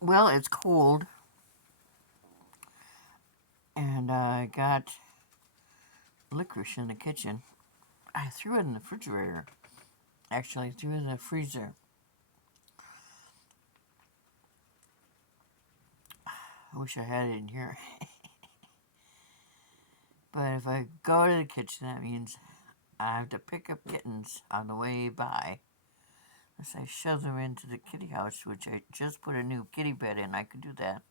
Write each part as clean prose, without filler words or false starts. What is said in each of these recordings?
Well, it's cold, and I got licorice in the kitchen. I threw it in the refrigerator. Actually, I threw it in the freezer. I wish I had it in here. But if I go to the kitchen, that means I have to pick up kittens on the way by. Unless I shove them into the kitty house, which I just put a new kitty bed in, I could do that.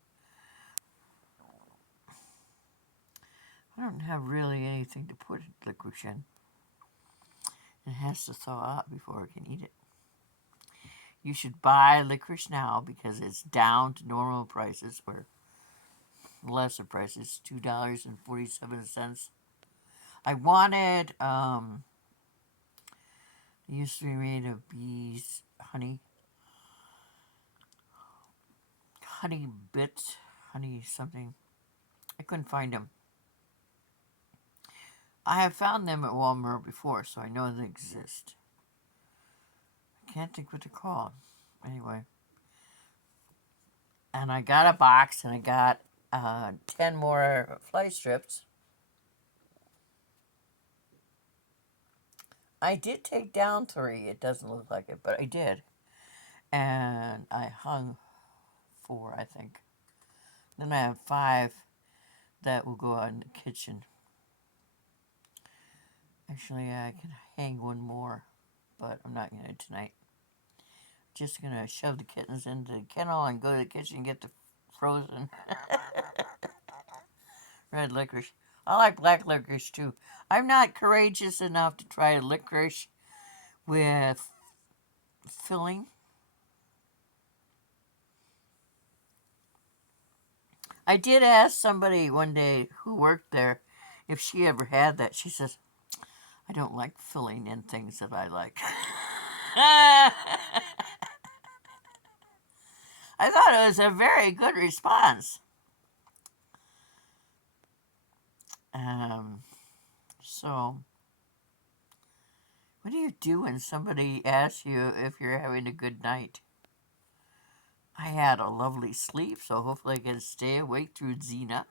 I don't have really anything to put licorice in. It has to thaw out before I can eat it. You should buy licorice now because it's down to normal prices, where lesser prices, $2.47. I wanted, it used to be made of bees, honey bits, honey something. I couldn't find them. I have found them at Walmart before, so I know they exist. I can't think what they're called. Anyway. And I got a box, and I got 10 more fly strips. I did take down 3. It doesn't look like it, but I did. And I hung 4, I think. Then I have 5 that will go out in the kitchen. Actually, I can hang 1 more, but I'm not going to tonight. Just going to shove the kittens into the kennel and go to the kitchen and get the frozen red licorice. I like black licorice too. I'm not courageous enough to try licorice with filling. I did ask somebody one day who worked there if she ever had that. She says, I don't like filling in things that I like. I thought it was a very good response. Um, so, what do you do when somebody asks you if you're having a good night? I had a lovely sleep, so hopefully I can stay awake through Xena.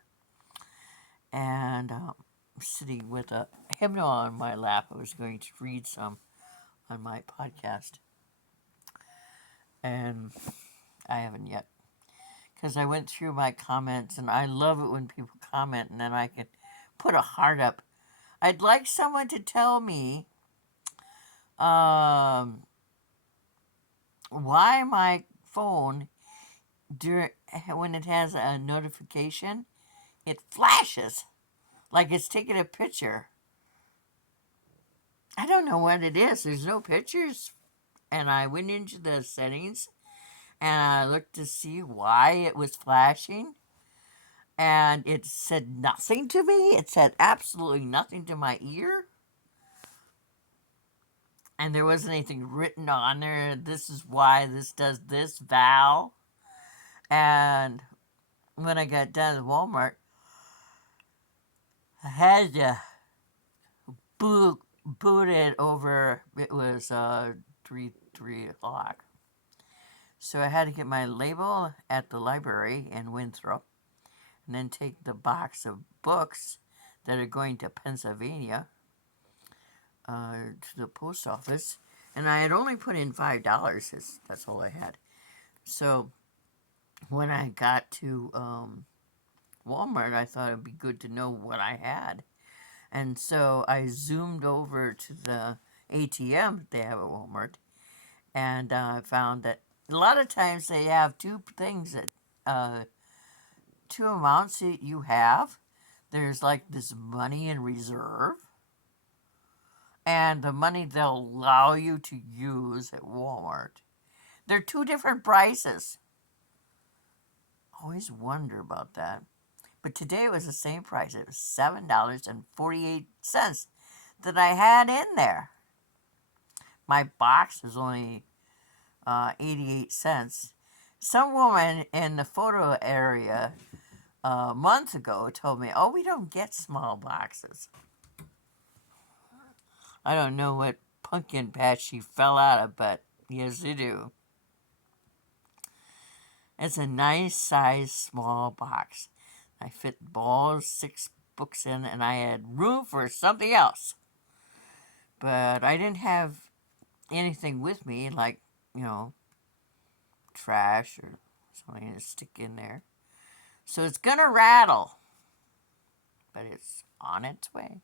And sitting with a hymnal on my lap, I was going to read some on my podcast. And I haven't yet. Because I went through my comments, and I love it when people comment, and then I can put a heart up. I'd like someone to tell me why my phone, when it has a notification, it flashes like it's taking a picture. I don't know what it is. There's no pictures. And I went into the settings and I looked to see why it was flashing. And it said nothing to me. It said absolutely nothing to my ear. And there wasn't anything written on there. This is why this does this, Val. And when I got done at Walmart, I had to boot it over. It was 3 o'clock. So I had to get my label at the library in Winthrop and then take the box of books that are going to Pennsylvania to the post office. And I had only put in $5. That's all I had. So when I got to Walmart, I thought it'd be good to know what I had. And so I zoomed over to the ATM that they have at Walmart, and I found that a lot of times they have 2 things that, 2 amounts that you have. There's like this money in reserve, and the money they'll allow you to use at Walmart. They're 2 different prices. Always wonder about that. But today it was the same price. It was $7.48 that I had in there. My box was only 88 cents. Some woman in the photo area a month ago told me, oh, we don't get small boxes. I don't know what pumpkin patch she fell out of, but yes, they do. It's a nice size small box. I fit all 6 books in, and I had room for something else. But I didn't have anything with me, like, you know, trash or something to stick in there. So it's gonna rattle, but it's on its way.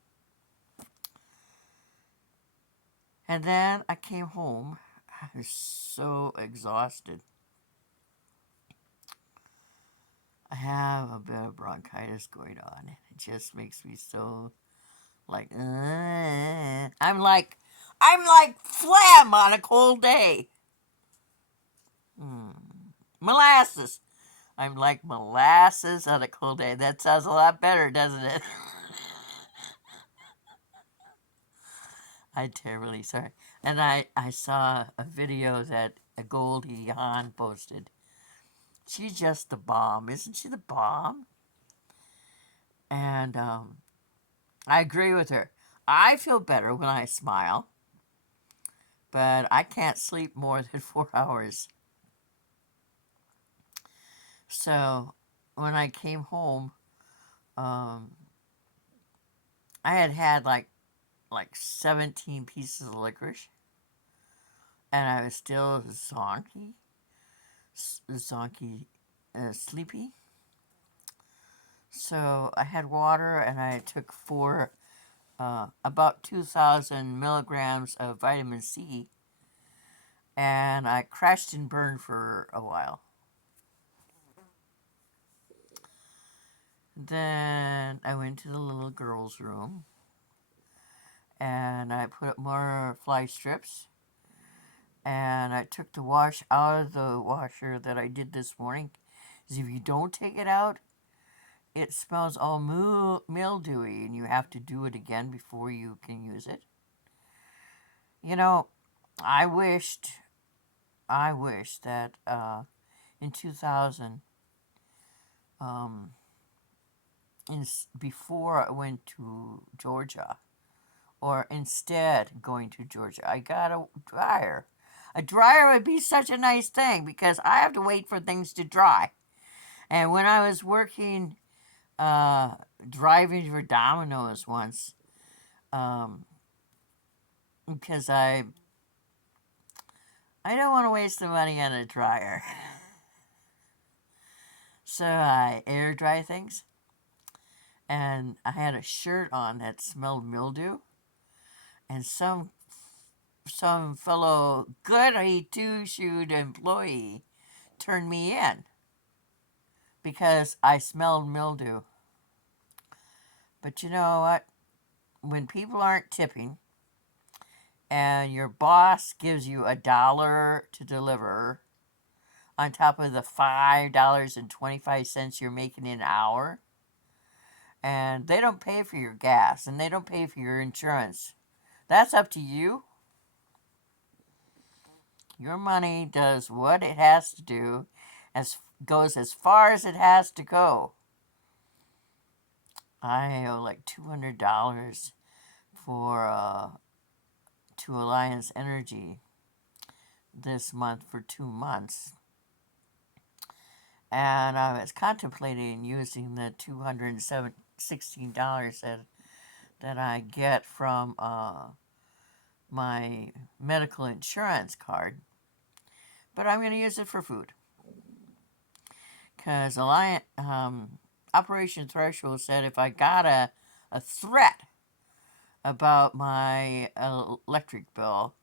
And then I came home. I was so exhausted. I have a bit of bronchitis going on. It just makes me so like I'm like phlegm on a cold day. Molasses. I'm like molasses on a cold day. That sounds a lot better, doesn't it? I'm terribly sorry. And I saw a video that a Goldie Hawn posted. She's just the bomb. Isn't she the bomb? And I agree with her. I feel better when I smile, but I can't sleep more than 4 hours. So when I came home, um, I had like 17 pieces of licorice, and I was still sleepy. So I had water, and I took about 2,000 milligrams of vitamin C, and I crashed and burned for a while. Then I went to the little girl's room, and I put up more fly strips, and I took the wash out of the washer that I did this morning. Because if you don't take it out, it smells all mildewy, and you have to do it again before you can use it. You know, I wished that in 2000, before I went to Georgia, or instead going to Georgia, I got a dryer. A dryer would be such a nice thing because I have to wait for things to dry. And when I was working, driving for Domino's once, um, because I don't want to waste the money on a dryer. So I air dry things, and I had a shirt on that smelled mildew, and some fellow goody two-shoed employee turned me in because I smelled mildew. But you know what? When people aren't tipping and your boss gives you $1 to deliver on top of the $5.25 you're making an hour, and they don't pay for your gas and they don't pay for your insurance, that's up to you. Your money does what it has to do, goes as far as it has to go. I owe like $200 to Alliance Energy this month for 2 months. And I was contemplating using the $216 that I get from my medical insurance card. But I'm going to use it for food. Because Operation Threshold said if I got a threat about my electric bill,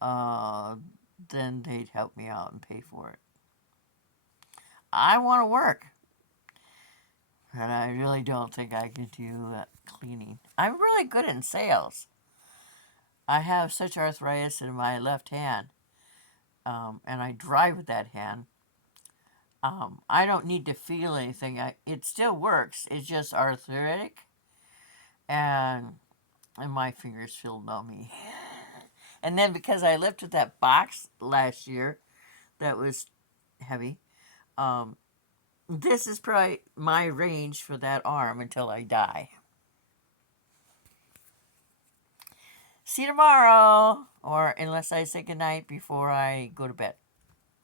then they'd help me out and pay for it. I want to work, but I really don't think I can do cleaning. I'm really good in sales. I have such arthritis in my left hand, and I drive with that hand. I don't need to feel anything. It still works. It's just arthritic, and my fingers feel nummy. And then because I lifted that box last year that was heavy, this is probably my range for that arm until I die. See you tomorrow, or unless I say goodnight before I go to bed.